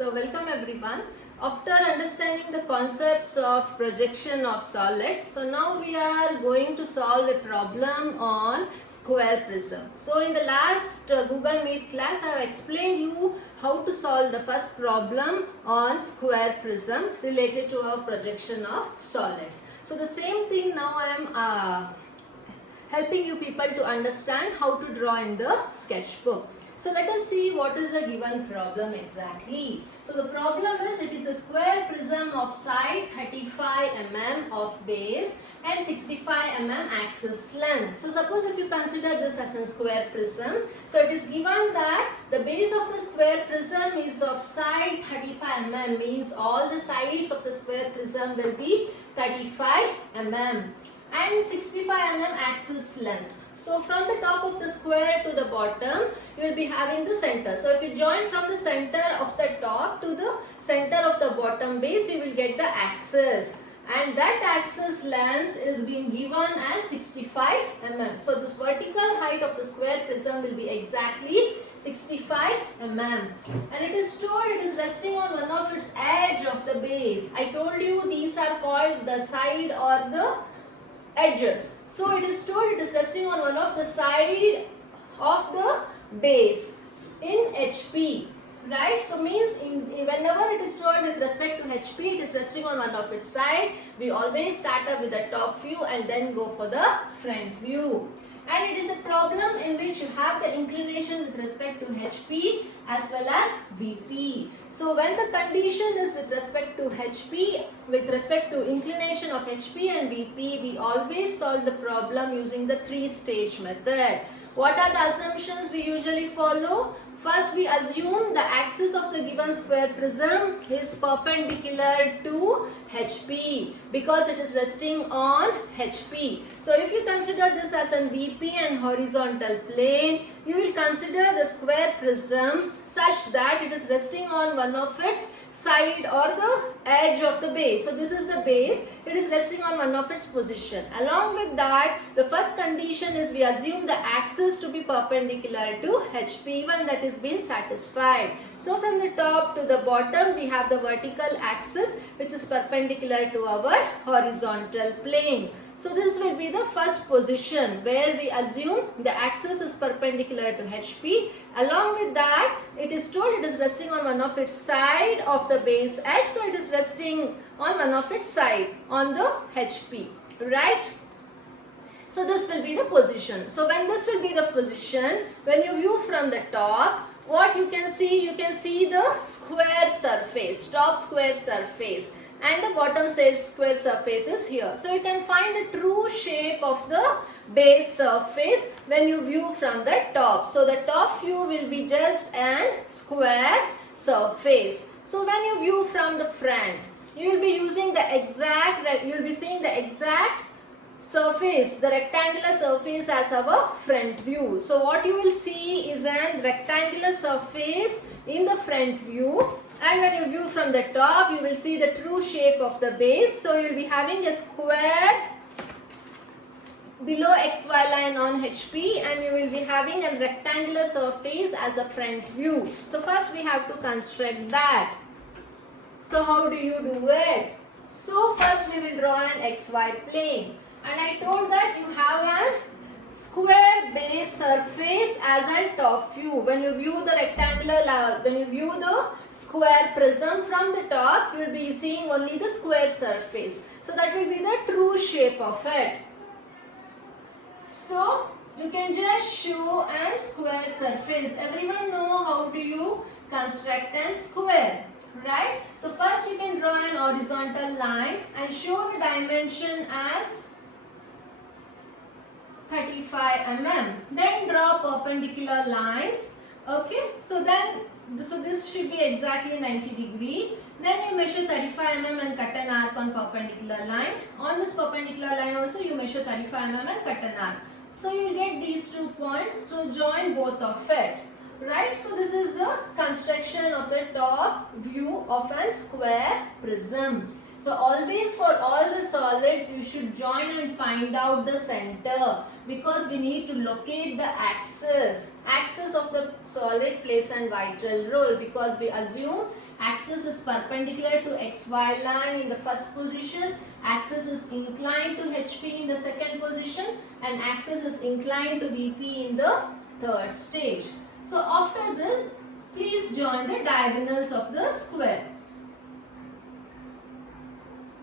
So welcome everyone. After understanding the concepts of projection of solids, so now we are going to solve a problem on square prism. So in the last Google Meet class, I have explained you how to solve the first problem on square prism related to our projection of solids. So the same thing now I am helping you people to understand how to draw in the sketchbook. So let us see what is the given problem exactly. So the problem is, it is a square prism of side 35 mm of base and 65 mm axis length. So suppose if you consider this as a square prism, so it is given that the base of the square prism is of side 35 mm, means all the sides of the square prism will be 35 mm and 65 mm axis length. So from the top of the square to the bottom, you will be having the center. So if you join from the center of the top to the center of the bottom base, you will get the axis. And that axis length is being given as 65 mm. So this vertical height of the square prism will be exactly 65 mm. And it is told it is resting on one of its edge of the base. I told you these are called the side or the edges. So it is told it is resting on one of the side of the base in HP, right? So means whenever it is told with respect to HP, it is resting on one of its side. We always start up with the top view and then go for the front view. And it is a problem in which you have the inclination with respect to HP as well as VP. So when the condition is with respect to HP, with respect to inclination of HP and VP, we always solve the problem using the three-stage method. What are the assumptions we usually follow? First, we assume the axis of the given square prism is perpendicular to HP because it is resting on HP. So if you consider this as an VP and horizontal plane, you will consider the square prism such that it is resting on one of its side or the edge of the base. So this is the base, it is resting on one of its position. Along with that, the first condition is we assume the axis to be perpendicular to HP, even that is been satisfied. So from the top to the bottom, we have the vertical axis which is perpendicular to our horizontal plane. So this will be the first position where we assume the axis is perpendicular to HP. Along with that, it is told it is resting on one of its side of the base edge. So it is resting on one of its side on the HP, right? So this will be the position. So when this will be the position, when you view from the top, what you can see the square surface, top square surface. And the bottom square surface is here. So you can find the true shape of the base surface when you view from the top. So the top view will be just an square surface. So when you view from the front, you will be using the exact, you will be seeing the exact surface, the rectangular surface as our front view. So what you will see is an rectangular surface in the front view. And when you view from the top, you will see the true shape of the base. So you will be having a square below XY line on HP and you will be having a rectangular surface as a front view. So first we have to construct that. So how do you do it? So first we will draw an XY plane. And I told that you have a square base surface as a top view. When you view the rectangular, when you view the square prism from the top, you will be seeing only the square surface. So that will be the true shape of it. So you can just show a square surface. Everyone know how do you construct a square, right? So first you can draw an horizontal line and show the dimension as 35 mm. Then draw perpendicular lines. Okay, so this should be exactly 90 degree. Then you measure 35 mm and cut an arc on perpendicular line. On this perpendicular line also you measure 35 mm and cut an arc. So you will get these 2 points. So join both of it. Right, so this is the construction of the top view of a square prism. So always for all the solids you should join and find out the center, because we need to locate the axis. Axis of the solid plays a vital role, because we assume axis is perpendicular to XY line in the first position, axis is inclined to HP in the second position, and axis is inclined to VP in the third stage. So after this, please join the diagonals of the square.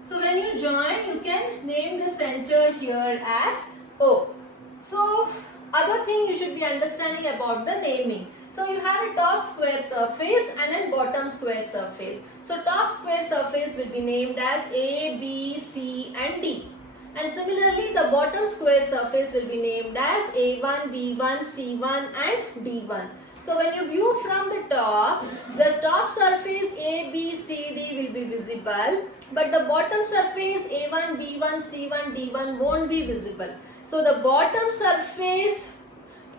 So when you join, you can name the center here as O. So other thing you should be understanding about the naming. So you have a top square surface and then bottom square surface. So top square surface will be named as A, B, C and D. And similarly the bottom square surface will be named as A1, B1, C1 and D1. So when you view from the top surface A, B, C, D will be visible, but the bottom surface A1, B1, C1, D1 won't be visible. So the bottom surface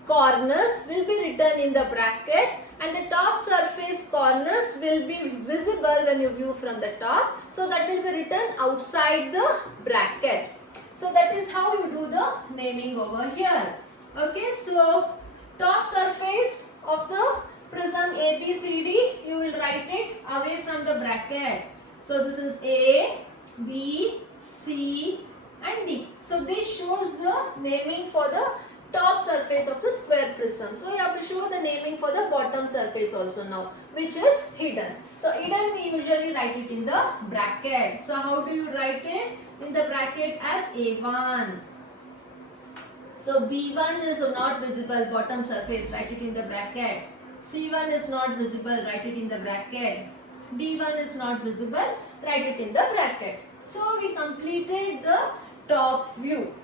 corners will be written in the bracket, and the top surface corners will be visible when you view from the top. So that will be written outside the bracket. So that is how you do the naming over here. Okay, so top surface of the prism ABCD, you will write it away from the bracket. So this is A, B, C and D. So this shows the naming for the top surface of the square prism. So you have to show the naming for the bottom surface also now, which is hidden. So hidden we usually write it in the bracket. So how do you write it? In the bracket as A1. So B1 is not visible, bottom surface, write it in the bracket. C1 is not visible, write it in the bracket. D1 is not visible, write it in the bracket. So we completed the top view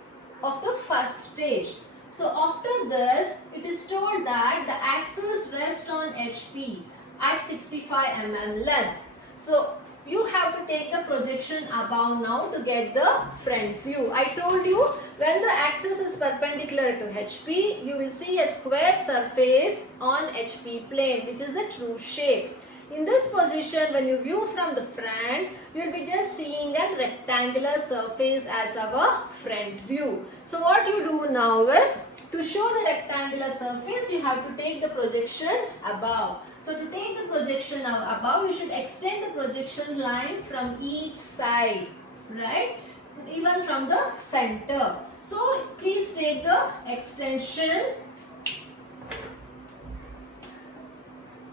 of the first stage. So after this, it is told that the axis rests on HP at 65 mm length. So you have to take the projection above now to get the front view. I told you when the axis is perpendicular to HP, you will see a square surface on HP plane, which is a true shape. In this position, when you view from the front, you will be just seeing a rectangular surface as our front view. So what you do now is, to show the rectangular surface, you have to take the projection above. So to take the projection above, you should extend the projection line from each side, right? Even from the center. So please take the extension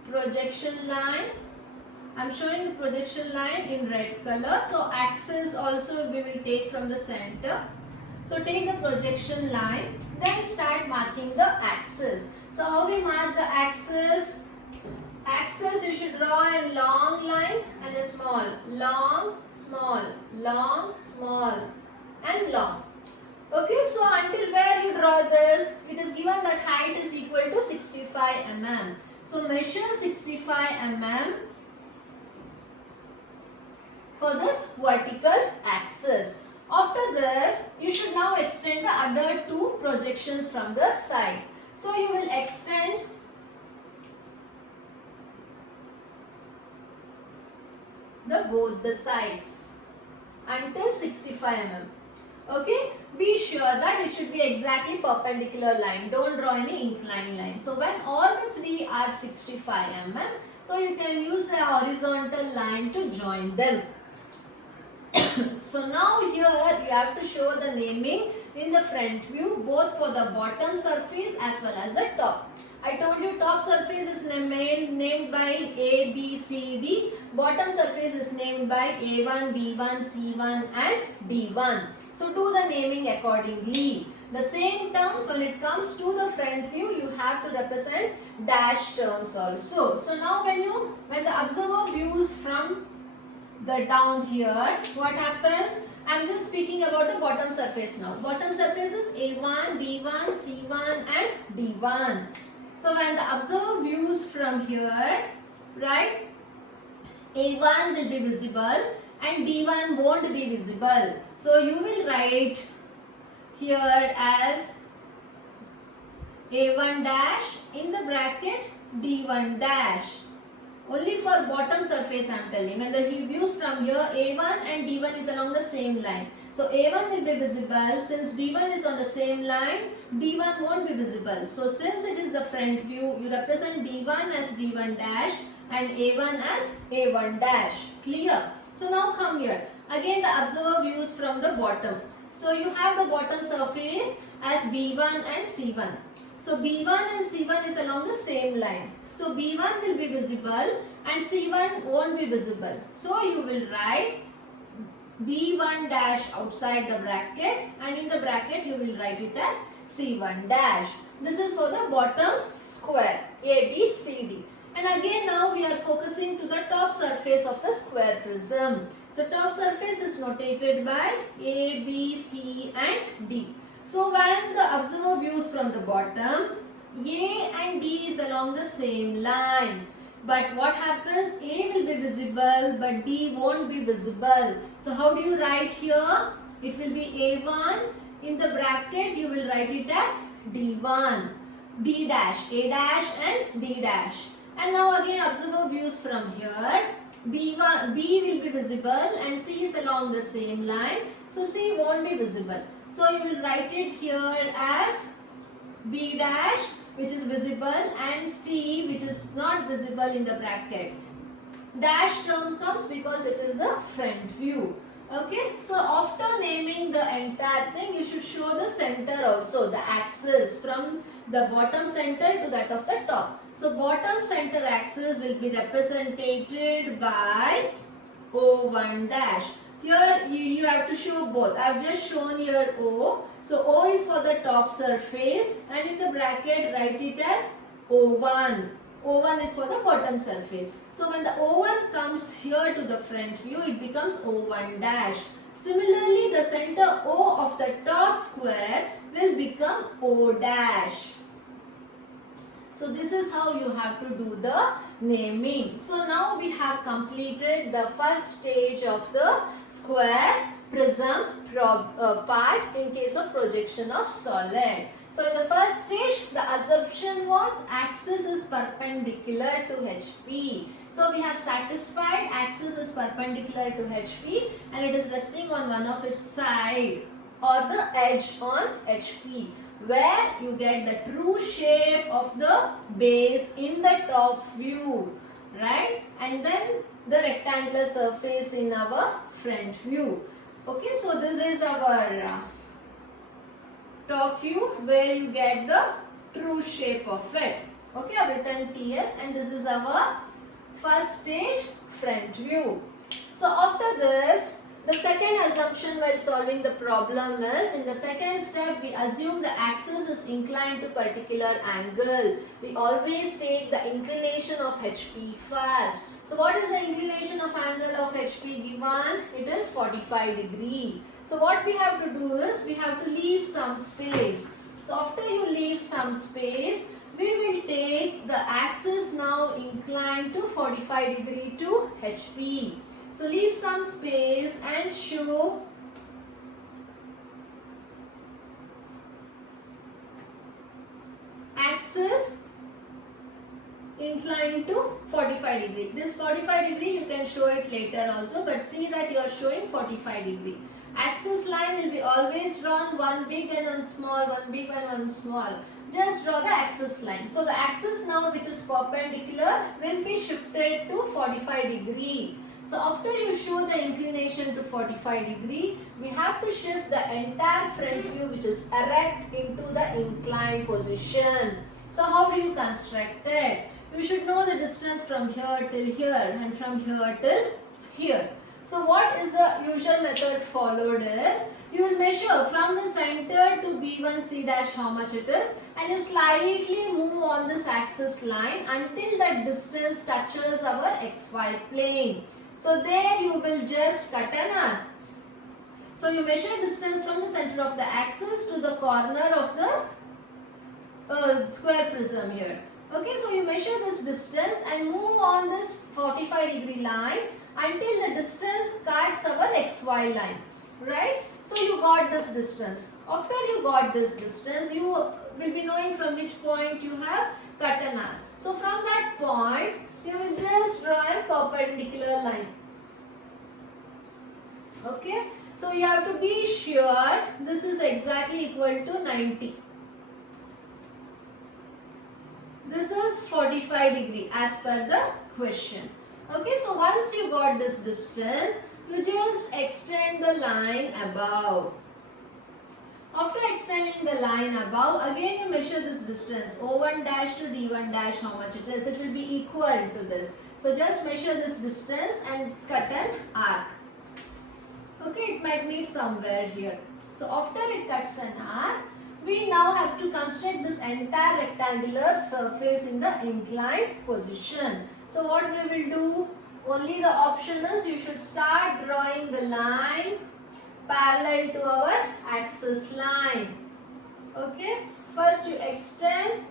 projection line. I'm showing the projection line in red color. So axis also we will take from the center. So take the projection line, then start marking the axis. So how we mark the axis? Axis you should draw a long line and a small, long, small, long, small and long. Okay, so until where you draw this, it is given that height is equal to 65 mm. So measure 65 mm for this vertical axis. After this, you should now extend the other two projections from the side. So you will extend both the sides until 65 mm. Okay, be sure that it should be exactly perpendicular line. Don't draw any inclined line. So when all the three are 65 mm, so you can use a horizontal line to join them. So now here you have to show the naming in the front view, both for the bottom surface as well as the top. I told you top surface is named by A, B, C, D. Bottom surface is named by A1, B1, C1 and D1. So do the naming accordingly. The same terms, when it comes to the front view, you have to represent dash terms also. So now when the observer views from the down here, what happens? I am just speaking about the bottom surface now. Bottom surface is A1, B1, C1 and D1. So when the observer views from here, right, A1 will be visible and D1 won't be visible. So you will write here as A1 dash in the bracket D1 dash. Only for bottom surface I am telling. When the views from here, A1 and D1 is along the same line. So A1 will be visible. Since D1 is on the same line, D1 won't be visible. So since it is the front view, you represent D1 as D1 dash and A1 as A1 dash. Clear? So now come here. Again the observer views from the bottom. So you have the bottom surface as B1 and C1. So B1 and C1 is along the same line. So B1 will be visible and C1 won't be visible. So you will write B1 dash outside the bracket and in the bracket you will write it as C1 dash. This is for the bottom square ABCD. And again now we are focusing to the top surface of the square prism. So top surface is notated by A, B, C and D. So when the observer views from the bottom, A and D is along the same line. But what happens? A will be visible but D won't be visible. So how do you write here? It will be A1. In the bracket you will write it as D1. D dash, A dash and D dash. And now again observer views from here. B will be visible and C is along the same line. So C won't be visible. So you will write it here as B dash which is visible and C which is not visible in the bracket. Dash term comes because it is the front view. Okay, so after naming the entire thing, you should show the center also, the axis from the bottom center to that of the top. So bottom center axis will be represented by O1 dash. Here you have to show both. I have just shown here O. So O is for the top surface and in the bracket write it as O1. O1 is for the bottom surface. So when the O1 comes here to the front view, it becomes O1 dash. Similarly, the center O of the top square will become O dash. So this is how you have to do the naming. So now we have completed the first stage of the square prism part in case of projection of solid. So in the first stage, the assumption was axis is perpendicular to HP. So we have satisfied axis is perpendicular to HP and it is resting on one of its side or the edge on HP, where you get the true shape of the base in the top view, right? And then the rectangular surface in our front view. Okay, so this is our top view where you get the true shape of it. Okay, I've written TS and this is our first stage front view. So after this, the second assumption while solving the problem is, in the second step we assume the axis is inclined to particular angle. We always take the inclination of HP first. So what is the inclination of angle of HP given? It is 45 degree. So what we have to do is, we have to leave some space. So after you leave some space, we will take the axis now inclined to 45 degree to HP. So leave some space and show axis inclined to 45 degree. This 45 degree you can show it later also, but see that you are showing 45 degree. Axis line will be always drawn, one big and one small, one big and one small. Just draw the axis line. So the axis now which is perpendicular will be shifted to 45 degree. So after you show the inclination to 45 degree, we have to shift the entire front view which is erect into the inclined position. So how do you construct it? You should know the distance from here till here and from here till here. So what is the usual method followed is, you will measure from the center to B1C dash how much it is and you slightly move on this axis line until that distance touches our XY plane. So there you will just cut an arc. So you measure distance from the center of the axis to the corner of the square prism here. Okay, so you measure this distance and move on this 45 degree line until the distance cuts our XY line, right? So you got this distance. After you got this distance, you will be knowing from which point you have cut an arc. So from that point, you will just draw a perpendicular line. Okay, so you have to be sure this is exactly equal to 90. This is 45 degree as per the question. Okay, so once you got this distance, you just extend the line above. After extending the line above, again you measure this distance O1 dash to D1 dash, how much it is. It will be equal to this. So just measure this distance and cut an arc. Okay, it might meet somewhere here. So after it cuts an arc, we now have to construct this entire rectangular surface in the inclined position. So what we will do, only the option is you should start drawing the line parallel to our axis line. Okay, first you extend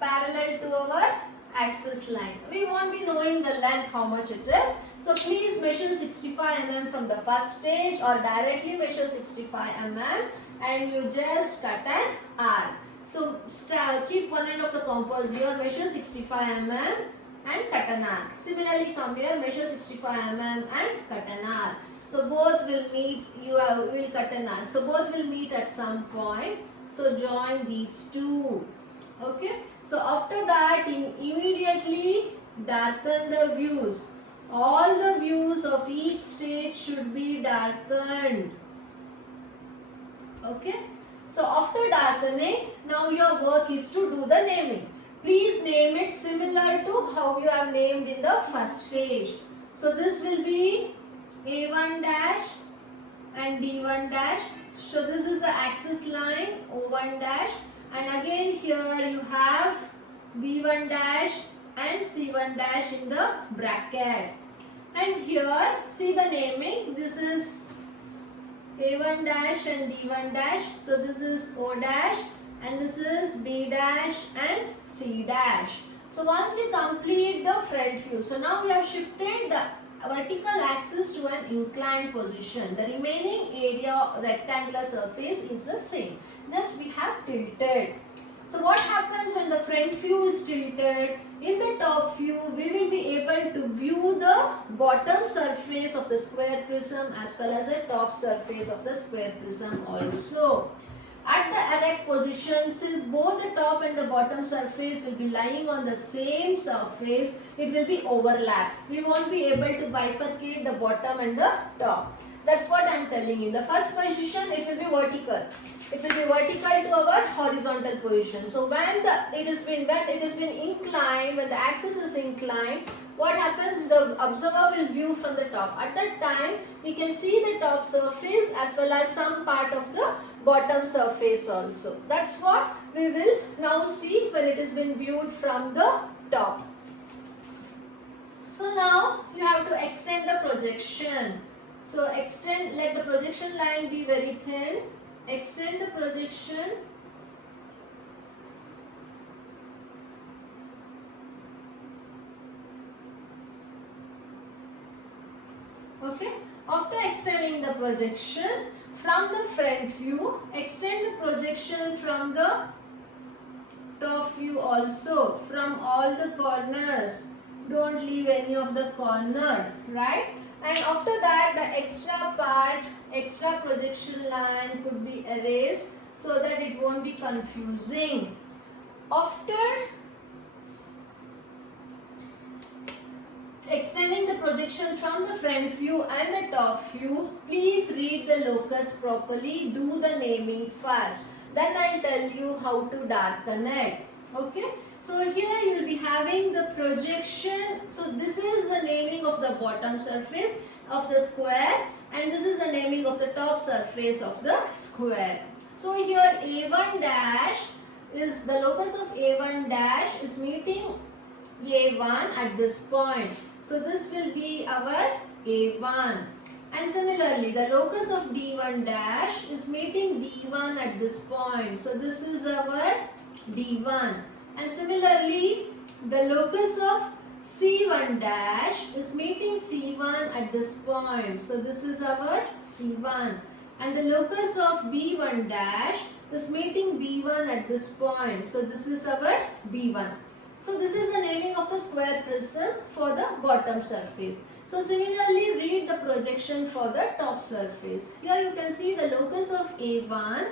parallel to our axis line. We won't be knowing the length how much it is. So please measure 65 mm from the first stage or directly measure 65 mm and you just cut an arc. So keep one end of the compass here, measure 65 mm and cut an arc. Similarly come here, measure 65 mm and cut an arc. So both will meet, you will cut an arc. So both will meet at some point. So join these two. Okay. So after that, immediately darken the views. All the views of each stage should be darkened. Okay. So after darkening, now your work is to do the naming. Please name it similar to how you have named in the first stage. So this will be A1 dash and D1 dash. So this is the axis line O1 dash, and again here you have B1 dash and C1 dash in the bracket. And here see the naming, this is A1 dash and D1 dash. So this is O dash and this is B dash and C dash. So once you complete the front view, so now we have shifted the vertical axis to an inclined position. The remaining area of rectangular surface is the same. Just we have tilted. So what happens when the front view is tilted? In the top view, we will be able to view the bottom surface of the square prism as well as the top surface of the square prism also. At the erect position, since both the top and the bottom surface will be lying on the same surface, it will be overlapped. We won't be able to bifurcate the bottom and the top. That's what I am telling you. In the first position, it will be vertical. It will be vertical to our horizontal position. So when it has been inclined, when the axis is inclined, what happens? The observer will view from the top. At that time, we can see the top surface as well as some part of the bottom surface also. That's what we will now see when it has been viewed from the top. So now you have to extend the projection. So extend, let the projection line be very thin. Extend the projection. Okay. After extending the projection from the front view, extend the projection from the top view also, from all the corners. Don't leave any of the corner, right? And after that, the extra part, extra projection line could be erased so that it won't be confusing. After extending the projection from the front view and the top view, please read the locus properly. Do the naming first. Then I'll tell you how to darken it. Okay. So here you will be having the projection. So this is the naming of the bottom surface of the square and this is the naming of the top surface of the square. So here A1 dash is the locus of A1 dash is meeting A1 at this point. So this will be our A1. And similarly the locus of D1 dash is meeting D1 at this point. So this is our D1. And similarly, the locus of C1 dash is meeting C1 at this point. So this is our C1. And the locus of B1 dash is meeting B1 at this point. So this is our B1. So this is the naming of the square prism for the bottom surface. So similarly, read the projection for the top surface. Here you can see the locus of A1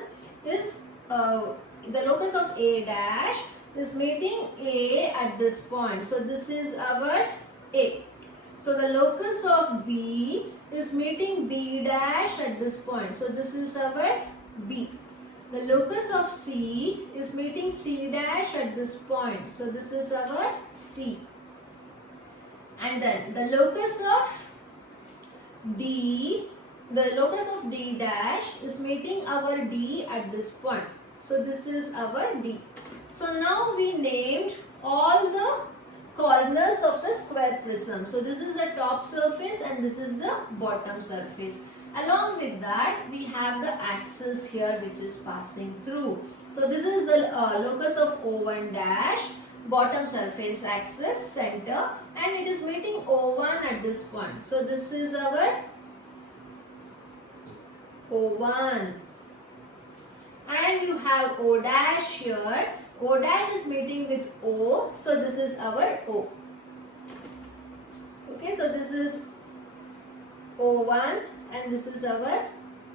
is the locus of A dash is meeting A at this point. So this is our A. So the locus of B is meeting B dash at this point. So this is our B. The locus of C is meeting C dash at this point. So this is our C. And then the locus of D, the locus of D dash is meeting our D at this point. So this is our D. So now we named all the corners of the square prism. So this is the top surface and this is the bottom surface. Along with that, we have the axis here which is passing through. So this is the locus of O1 dash, bottom surface axis, center, and it is meeting O1 at this point. So this is our O1. And you have O dash here. O dash is meeting with O. So this is our O. Okay, so this is O1 and this is our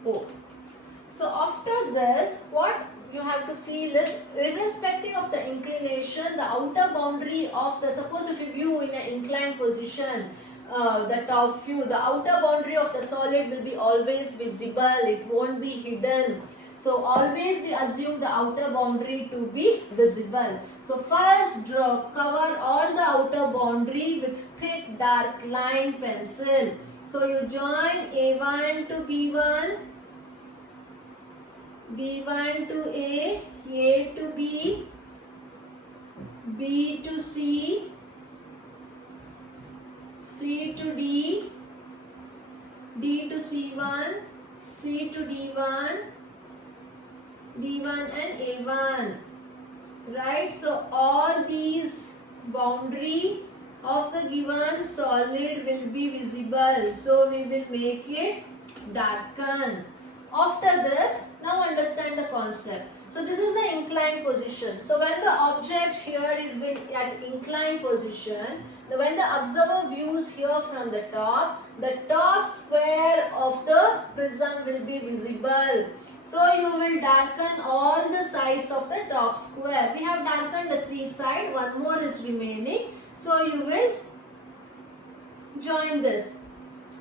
O. So after this, what you have to feel is, irrespective of the inclination, the outer boundary of the, suppose if you view in an inclined position, the top view, the outer boundary of the solid will be always visible, it won't be hidden. So always we assume the outer boundary to be visible. So first cover all the outer boundary with thick dark line pencil. So you join A1 to B1, B1 to A to B, B to C, C to D, D to C1, C to D1, D1 and A1. Right? So all these boundary of the given solid will be visible. So we will make it darken. After this, now understand the concept. So this is the inclined position. So when the object here is at inclined position, when the observer views here from the top square of the prism will be visible. So you will darken all the sides of the top square. We have darkened the 3 sides, one more is remaining. So you will join this.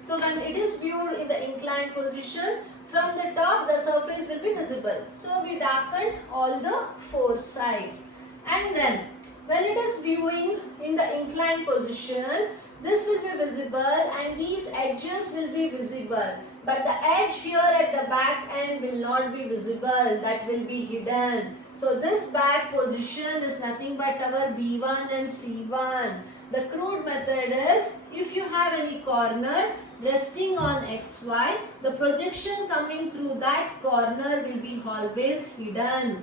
So when it is viewed in the inclined position, from the top the surface will be visible. So we darkened all the 4 sides. And then when it is viewing in the inclined position, this will be visible and these edges will be visible. But the edge here at the back end will not be visible, that will be hidden. So this back position is nothing but our B1 and C1. The crude method is, if you have any corner resting on XY, the projection coming through that corner will be always hidden.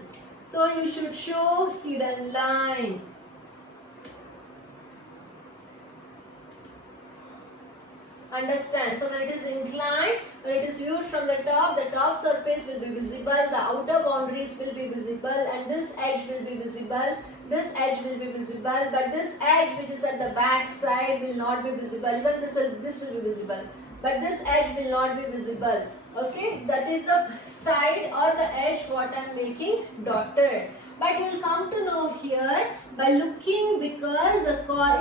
So you should show hidden line. Understand? So when it is inclined, when it is viewed from the top surface will be visible, the outer boundaries will be visible, and this edge will be visible, this edge will be visible, but this edge which is at the back side will not be visible. Even this will be visible, but this edge will not be visible. Okay, that is the side or the edge what I am making dotted. But you will come to know here by looking, because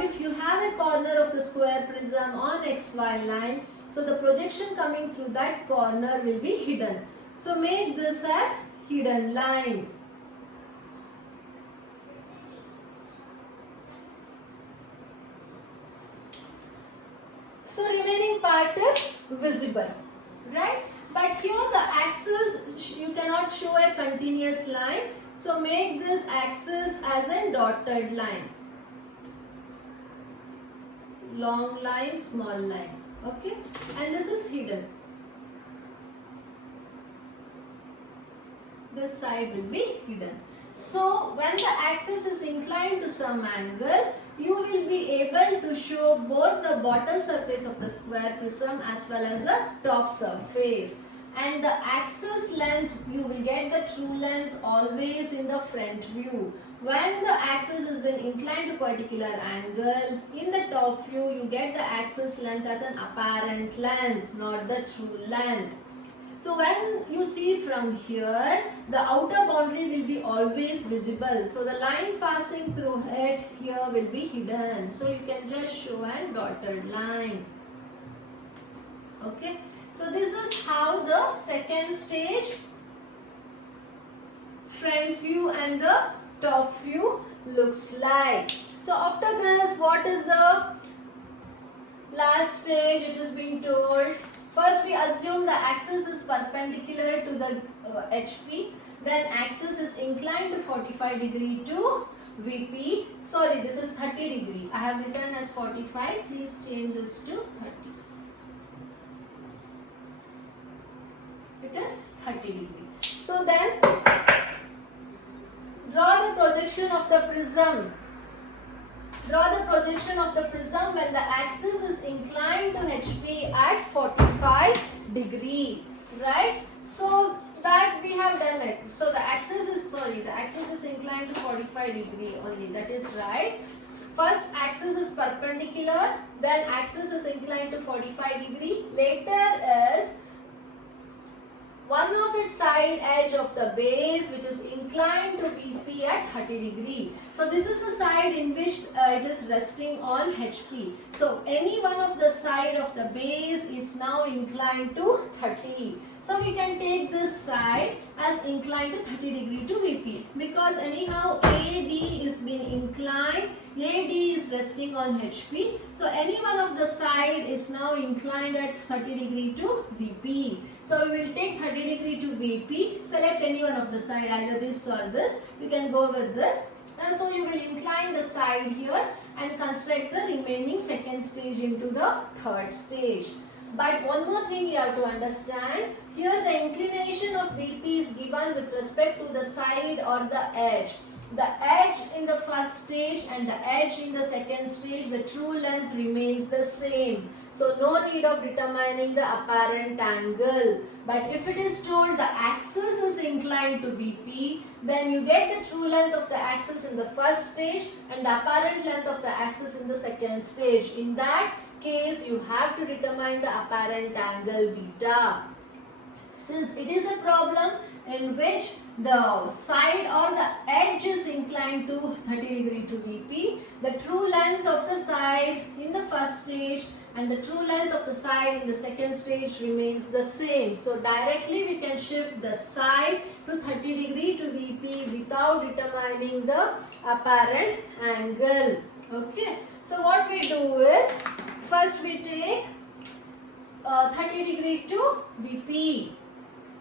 if you have a corner of the square prism on XY line, so the projection coming through that corner will be hidden. So make this as hidden line. So remaining part is visible, right? But here the axis, you cannot show a continuous line. So make this axis as a dotted line. Long line, small line. Okay. And this is hidden. This side will be hidden. So when the axis is inclined to some angle, you will be able to show both the bottom surface of the square prism as well as the top surface. And the axis length, you will get the true length always in the front view. when the axis has been inclined to particular angle, in the top view you get the axis length as an apparent length, not the true length. So when you see from here, the outer boundary will be always visible. So the line passing through it here will be hidden. So you can just show a dotted line. Okay. So this is how the second stage, front view and the top view looks like. So after this, what is the last stage? It is being told. First we assume the axis is perpendicular to the HP, then axis is inclined to 45 degree to VP. Sorry, this is 30 degree. I have written as 45. Please change this to 30. It is 30 degree. So then draw the projection of the prism. Draw the projection of the prism when the axis is inclined to HP at 45 degree, right? So that we have done it. So the axis is inclined to 45 degree only. That is right. First axis is perpendicular, then axis is inclined to 45 degree. Later is one of its side edge of the base which is inclined to VP at 30 degree. So this is the side in which it is resting on HP. So any one of the side of the base is now inclined to 30. So we can take this side as inclined to 30 degree to VP, because anyhow AD is being inclined, AD is resting on HP. So any one of the side is now inclined at 30 degree to VP. So we will take 30 degree to VP, select any one of the side, either this or this. You can go with this. And so you will incline the side here and construct the remaining second stage into the third stage. But one more thing you have to understand, here the inclination of VP is given with respect to the side or the edge. The edge in the first stage and the edge in the second stage, the true length remains the same. So no need of determining the apparent angle. But if it is told the axis is inclined to VP, then you get the true length of the axis in the first stage and the apparent length of the axis in the second stage. In that case, you have to determine the apparent angle beta. Since it is a problem in which the side or the edge is inclined to 30 degree to VP, the true length of the side in the first stage and the true length of the side in the second stage remains the same. So directly we can shift the side to 30 degree to VP without determining the apparent angle. Okay. So what we do is, first we take 30 degree to VP.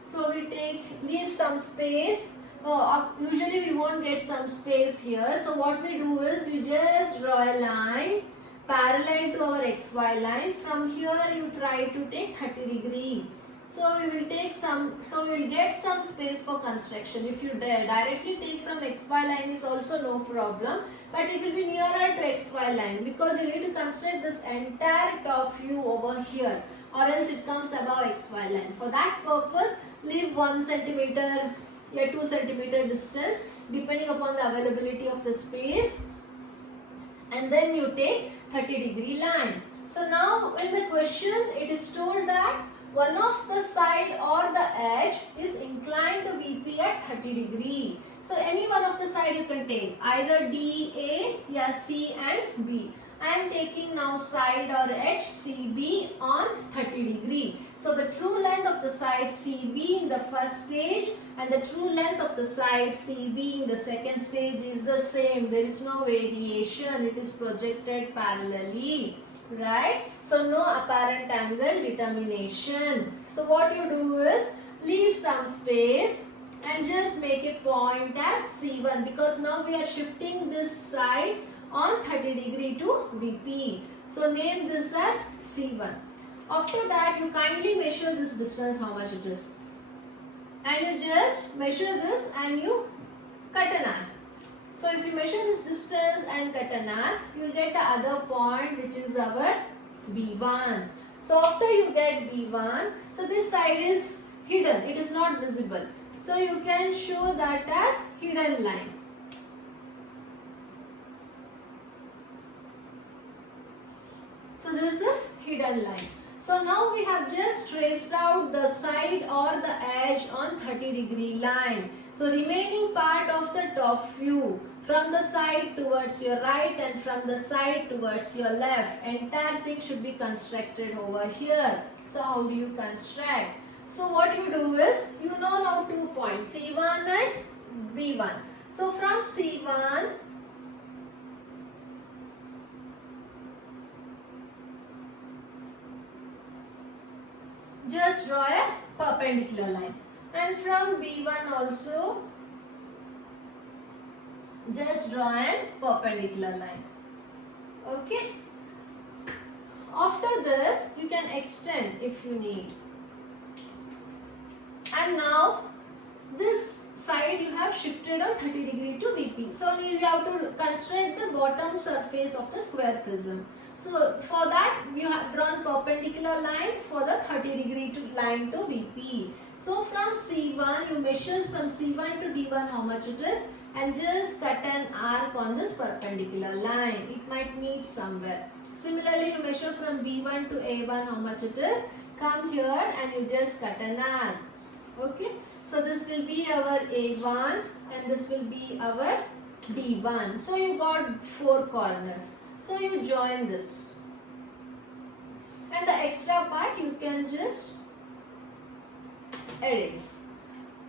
So we leave some space. Usually we won't get some space here. So what we do is, we just draw a line parallel to our XY line. From here you try to take 30 degree. So we will take some, so we will get some space for construction. If you directly take from XY line is also no problem, but it will be nearer to XY line because you need to construct this entire top view over here, or else it comes above XY line. For that purpose, leave 1 centimeter, 2 centimeter distance depending upon the availability of the space, and then you take 30 degree line. So now in the question it is told that one of the side or the edge is inclined to VP at 30 degree. So any one of the side you can take, either D, A, yeah, C and B. I am taking now side or edge CB on 30 degree. So the true length of the side CB in the first stage and the true length of the side CB in the second stage is the same. There is no variation. It is projected parallelly. Right? So no apparent angle determination. So what you do is, leave some space and just make a point as C1, because now we are shifting this side on 30 degree to VP. So name this as C1. After that, you kindly measure this distance, how much it is. And you just measure this and you cut an arc. So if you measure this distance and cut an arc, you will get the other point, which is our B1. So after you get B1, so this side is hidden, it is not visible. So you can show that as hidden line. hidden line. So now we have just traced out the side or the edge on 30-degree line. So remaining part of the top view, from the side towards your right and from the side towards your left, entire thing should be constructed over here. So how do you construct? So what you do is, you know now 2 points, C1 and B1. So from C1, just draw a perpendicular line, and from B1 also just draw a perpendicular line. Okay. After this, you can extend if you need. And now this side you have shifted on 30 degree to VP. So you have to construct the bottom surface of the square prism. So for that you have drawn perpendicular line for the 30 degree line to VP. So from C1, you measure from C1 to D1 how much it is, and just cut an arc on this perpendicular line. It might meet somewhere. Similarly, you measure from B1 to A1 how much it is. Come here and you just cut an arc. Okay. So this will be our A1 and this will be our D1. So you got 4 corners. So you join this. And the extra part you can just erase.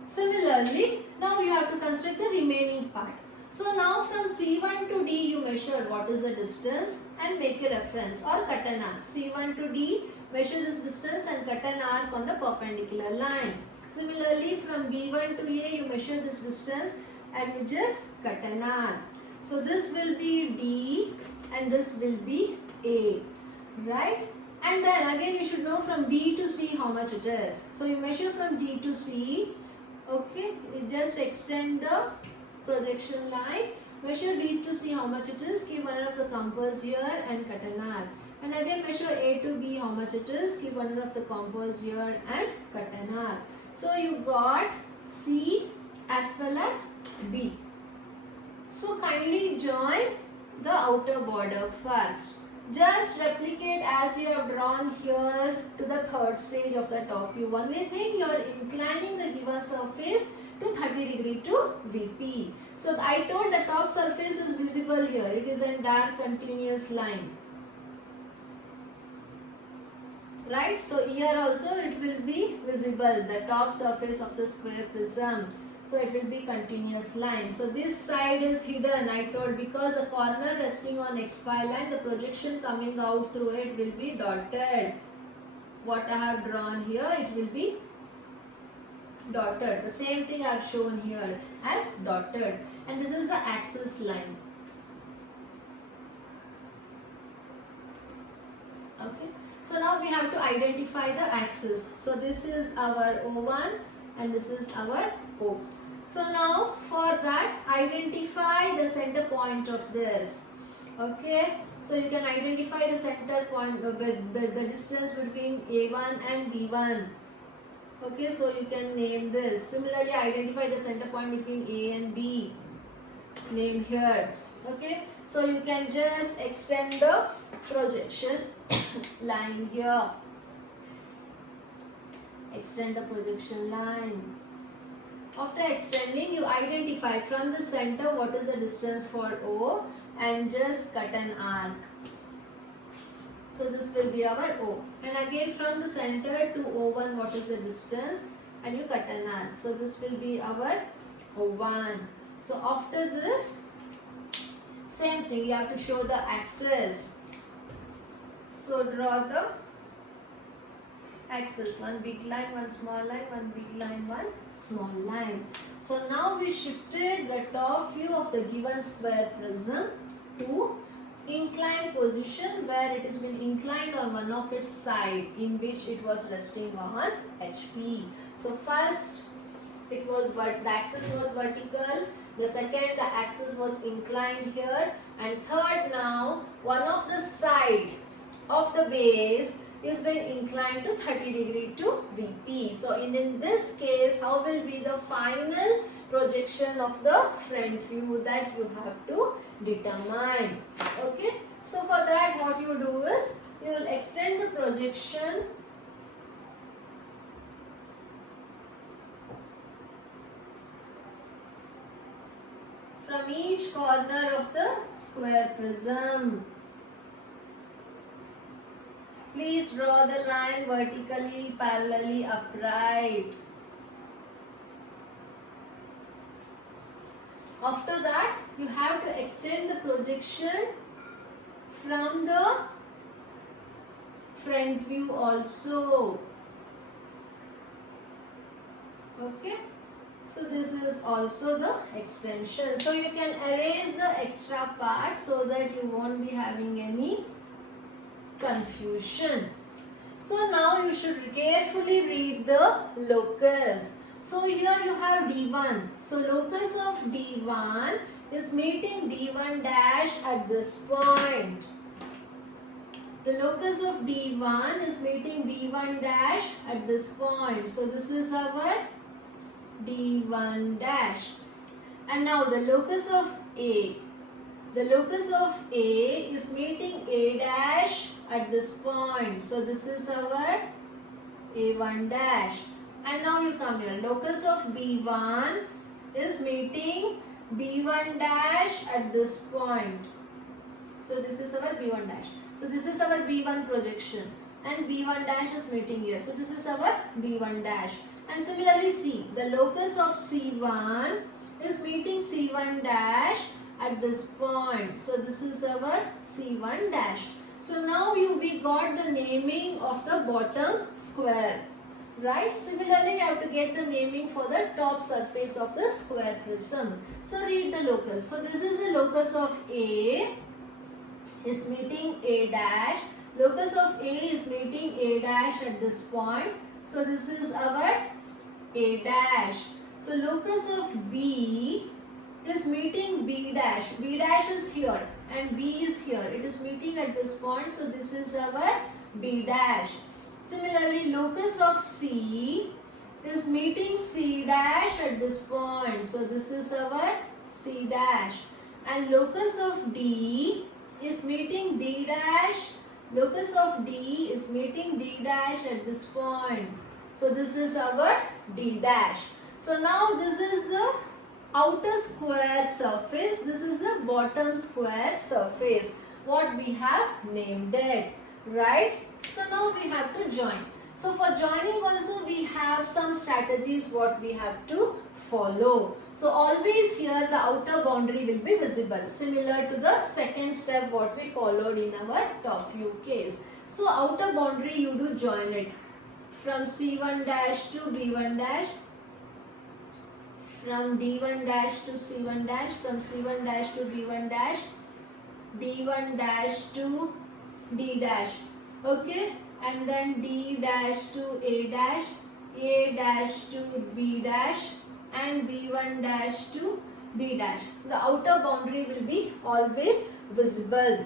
Similarly, now you have to construct the remaining part. So now from C1 to D you measure what is the distance and make a reference or cut an arc. C1 to D, measure this distance and cut an arc on the perpendicular line. Similarly, from B1 to A you measure this distance and you just cut an arc. So this will be D and this will be A, right? And then again you should know from D to C how much it is. So you measure from D to C. Okay, you just extend the projection line, measure D to C how much it is, keep one of the compass here and cut an arc. And again measure A to B how much it is, keep one of the compass here and cut an arc. So you got C as well as B. So kindly join the outer border first. Just replicate as you have drawn here to the third stage of the top view. Only thing, you are inclining the given surface to 30 degree to VP. So I told the top surface is visible here. It is a dark continuous line. Right? So here also it will be visible, the top surface of the square prism. So it will be continuous line. So this side is hidden, I told, because the corner resting on XY line, the projection coming out through it will be dotted. What I have drawn here, it will be dotted. The same thing I have shown here as dotted. And this is the axis line. Okay. So now we have to identify the axis. So this is our O1 and this is our O. So now for that, identify the center point of this. Okay. So you can identify the center point, the distance between A1 and B1. Okay, so you can name this. Similarly, identify the center point between A and B. Name here. Okay, so you can just extend the projection line here. Extend the projection line. After extending, you identify from the center what is the distance for O and just cut an arc. So this will be our O. And again from the center to O1 what is the distance and you cut an arc. So this will be our O1. So after this, same thing, you have to show the axis. So draw the axis, one big line, one small line, one big line, one small line. So now we shifted the top view of the given square prism to inclined position where it has been inclined on one of its side in which it was resting on HP. So first it was the axis was vertical, the second the axis was inclined here, and third now one of the side of the base is been inclined to 30 degree to VP. So in this case, how will be the final projection of the front view, that you have to determine. Okay. So for that what you do is, you will extend the projection from each corner of the square prism. Please draw the line vertically, parallelly, upright. After that, you have to extend the projection from the front view also. Okay. So this is also the extension. So you can erase the extra part so that you won't be having any confusion. So now you should carefully read the locus. So here you have D1. So locus of D1 is meeting D1 dash at this point. The locus of D1 is meeting D1 dash at this point. So this is our D1 dash. And now the locus of A. The locus of A is meeting A dash at this point. So this is our A1 dash. And now you come here. Locus of B1 is meeting B1 dash at this point. So this is our B1 dash. So this is our B1 projection. And B1 dash is meeting here. So this is our B1 dash. And similarly C. The locus of C1 is meeting C1 dash at this point. So this is our C1 dash. So now we got the naming of the bottom square. Right? Similarly, you have to get the naming for the top surface of the square prism. So read the locus. So this is the locus of A is meeting A dash. Locus of A is meeting A dash at this point. So this is our A dash. So locus of B is meeting B dash. B dash is here and B is here. It is meeting at this point. So this is our B dash. Similarly, locus of C is meeting C dash at this point. So this is our C dash. And locus of D is meeting D dash. Locus of D is meeting D dash at this point. So this is our D dash. So now this is the outer square surface. This is the bottom square surface. What we have named it. Right? So now we have to join. So for joining also we have some strategies what we have to follow. So always here the outer boundary will be visible. Similar to the second step what we followed in our top view case. So outer boundary you do join it. From C1 dash to B1 dash. From D1 dash to C1 dash. From C1 dash to B1 dash. D1 dash to D dash. Okay, and then D dash to A dash to B dash, and B1 dash to B dash. The outer boundary will be always visible,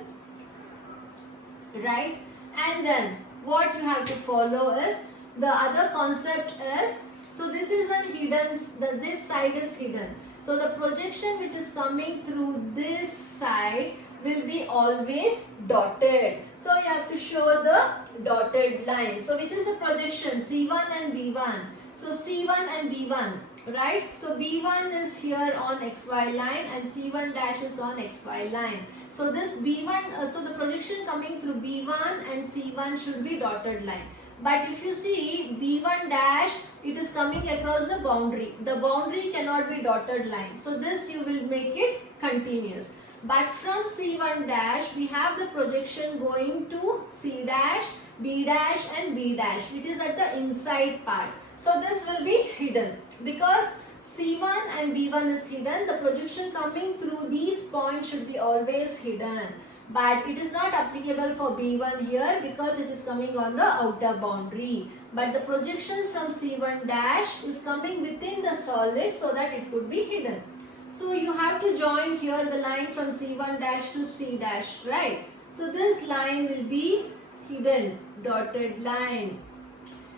right? And then what you have to follow is the other concept is, so this is a hidden, this side is hidden. So the projection which is coming through this side will be always dotted. So you have to show the dotted line. So which is the projection? C1 and B1. So C1 and B1, right? So B1 is here on XY line and C1 dash is on XY line. So this B1, so the projection coming through B1 and C1 should be dotted line. But if you see B1 dash, it is coming across the boundary. The boundary cannot be dotted line. So this you will make it continuous. But from C1 dash, we have the projection going to C dash, D dash and B dash, which is at the inside part. So this will be hidden. Because C1 and B1 is hidden, the projection coming through these points should be always hidden. But it is not applicable for B1 here because it is coming on the outer boundary. But the projections from C1 dash is coming within the solid so that it could be hidden. So you have to join here the line from C1 dash to C dash, right? So this line will be hidden, dotted line.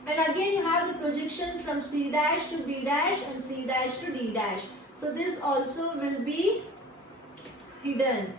And again you have the projection from C dash to B dash and C dash to D dash. So this also will be hidden.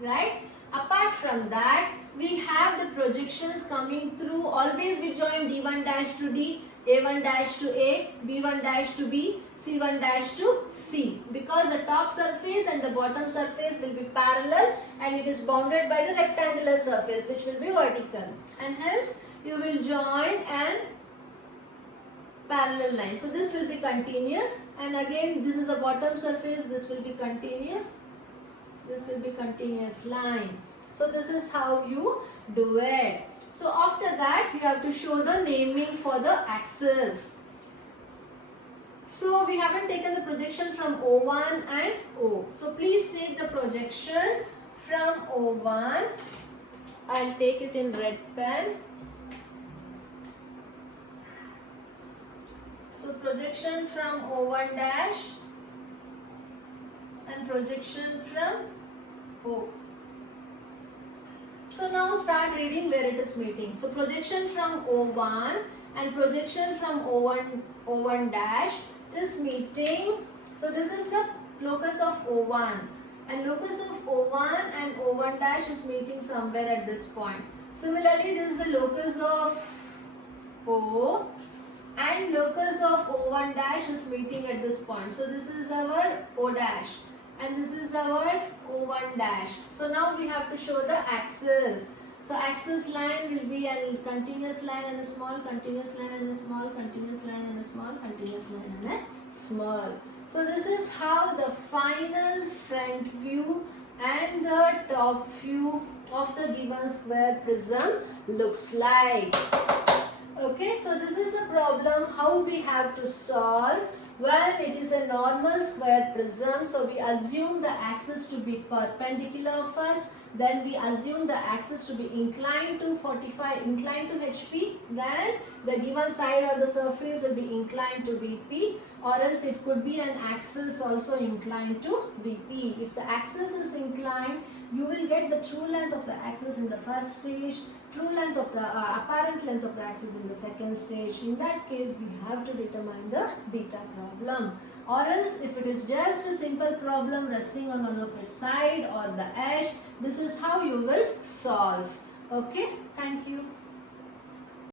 right? Apart from that, we have the projections coming through. Always we join D1 dash to D, A1 dash to A, B1 dash to B, C1 dash to C, because the top surface and the bottom surface will be parallel and it is bounded by the rectangular surface which will be vertical, and hence you will join an parallel line. So this will be continuous, and again this is a bottom surface, this will be continuous, this will be continuous line. So this is how you do it. So after that you have to show the naming for the axis. So we haven't taken the projection from O1 and O. So please take the projection from O1. I'll take it in red pen. So projection from O1 dash and projection from O. So now start reading where it is meeting. So projection from O1 and projection from O1 dash is meeting. So this is the locus of O1, and locus of O1 and O1 dash is meeting somewhere at this point. Similarly, this is the locus of O, and locus of O1 dash is meeting at this point. So this is our O dash and this is our O1 dash. So now we have to show the axis. So axis line will be a continuous line and a small continuous line and a small continuous line and a small continuous line and a small. So this is how the final front view and the top view of the given square prism looks like. Okay, so this is a problem how we have to solve. Well, it is a normal square prism, so we assume the axis to be perpendicular first, then we assume the axis to be inclined to 45, inclined to HP, then the given side of the surface will be inclined to VP, or else it could be an axis also inclined to VP. If the axis is inclined, you will get the true length of the axis in the first stage, true length of the apparent length of the axis in the second stage. In that case, we have to determine the theta problem. Or else, if it is just a simple problem resting on one of its side or the edge, this is how you will solve. Okay, thank you.